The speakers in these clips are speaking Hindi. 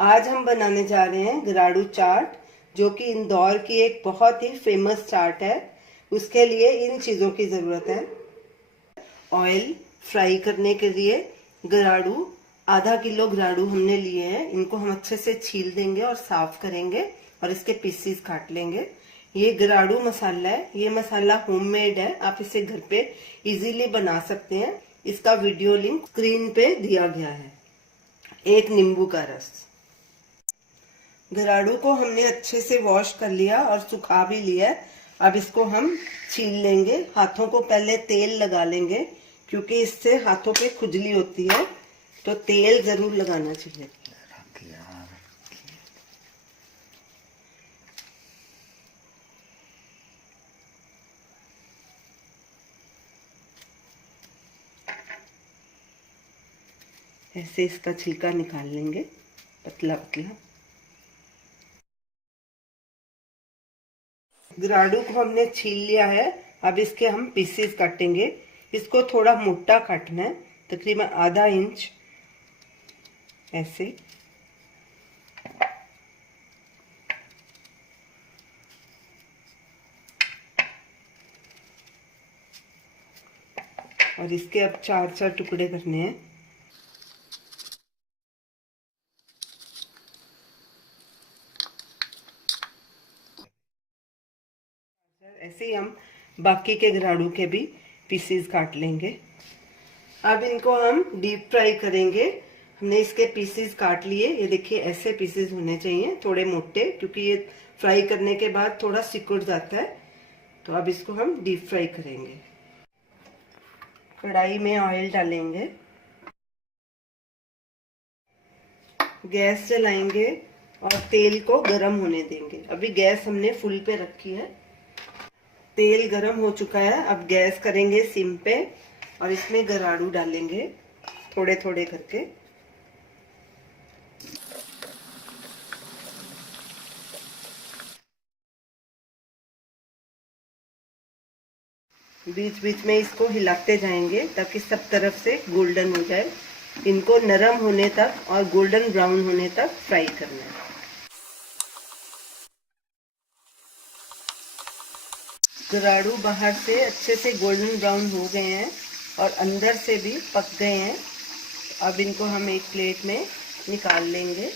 आज हम बनाने जा रहे हैं गराड़ू चाट, जो कि इंदौर की एक बहुत ही फेमस चाट है। उसके लिए इन चीज़ों की ज़रूरत है। ऑयल फ्राई करने के लिए गराड़ू, आधा किलो गराड़ू हमने लिए हैं। इनको हम अच्छे से छील देंगे और साफ करेंगे और इसके पीसीस काट लेंगे। ये गराड़ू मसाला है। ये मसाला होममेड है, आप इसे घर पे इजीली बना सकते हैं। इसका वीडियो लिंक स्क्रीन पे दिया गया है। एक नींबू का रस। गराड़ू को हमने अच्छे से वॉश कर लिया और सुखा भी लिया। अब इसको हम छील लेंगे। हाथों को पहले तेल लगा लेंगे, क्योंकि इससे हाथों पे खुजली होती है, तो तेल जरूर लगाना चाहिए। ऐसे इसका छिलका निकाल लेंगे, पतला पतला। गराड़ू को हमने छील लिया है। अब इसके हम पीसेस काटेंगे। इसको थोड़ा मोटा काटना है, तकरीबन आधा इंच ऐसे। और इसके अब 4-4 टुकड़े करने हैं। ऐसे ही हम बाकी के गराड़ू के भी पीसेस काट लेंगे। अब इनको हम डीप फ्राई करेंगे। हमने इसके पीसेस काट लिए। ये देखिए, ऐसे पीसेस होने चाहिए, थोड़े मोटे, क्योंकि ये फ्राई करने के बाद थोड़ा सिकुड़ जाता है। तो अब इसको हम डीप फ्राई करेंगे। कढ़ाई में ऑयल डालेंगे, गैस जलाएंगे और तेल को गरम होने देंगे। अभी गैस हमने फुल पे रखी है। तेल गरम हो चुका है। अब गैस करेंगे सिम पे और इसमें गराड़ू डालेंगे थोड़े थोड़े करके। बीच बीच में इसको हिलाते जाएंगे ताकि सब तरफ से गोल्डन हो जाए। इनको नरम होने तक और गोल्डन ब्राउन होने तक फ्राई करना है। गराड़ू बाहर से अच्छे से गोल्डन ब्राउन हो गए हैं और अंदर से भी पक गए हैं। अब इनको हम एक प्लेट में निकाल लेंगे।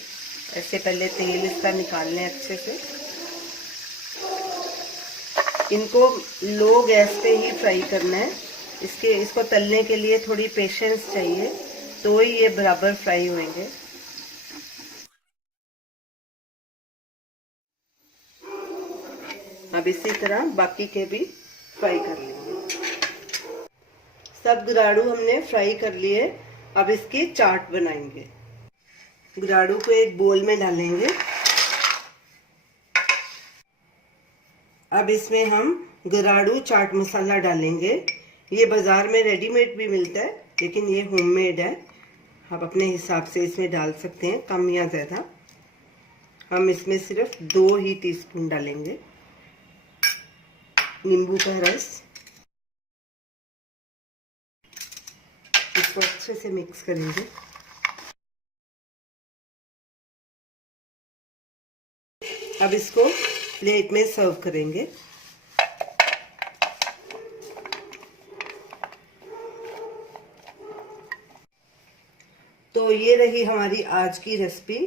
ऐसे पहले तेल इसका निकाल लें अच्छे से। इनको लो गैस पे ही फ्राई करना है। इसको तलने के लिए थोड़ी पेशेंस चाहिए, तो ही ये बराबर फ्राई होंगे। अब इसी तरह बाकी के भी फ्राई कर लेंगे। सब गराड़ू हमने फ्राई कर लिए। अब इसकी चाट बनाएंगे। गराड़ू को एक बोल में डालेंगे। अब इसमें हम गराड़ू चाट मसाला डालेंगे। ये बाजार में रेडीमेड भी मिलता है, लेकिन ये होममेड है। आप अपने हिसाब से इसमें डाल सकते हैं, कम या ज़्यादा। हम इसमें सिर्फ 2 ही टीस्पून डालेंगे। नींबू का रस। इसको अच्छे से मिक्स करेंगे। अब इसको प्लेट में सर्व करेंगे। तो ये रही हमारी आज की रेसिपी,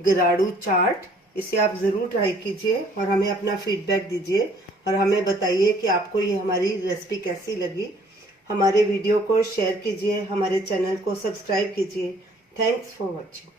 गराड़ू चाट। इसे आप ज़रूर ट्राई कीजिए और हमें अपना फीडबैक दीजिए और हमें बताइए कि आपको ये हमारी रेसिपी कैसी लगी। हमारे वीडियो को शेयर कीजिए, हमारे चैनल को सब्सक्राइब कीजिए। Thanks for watching.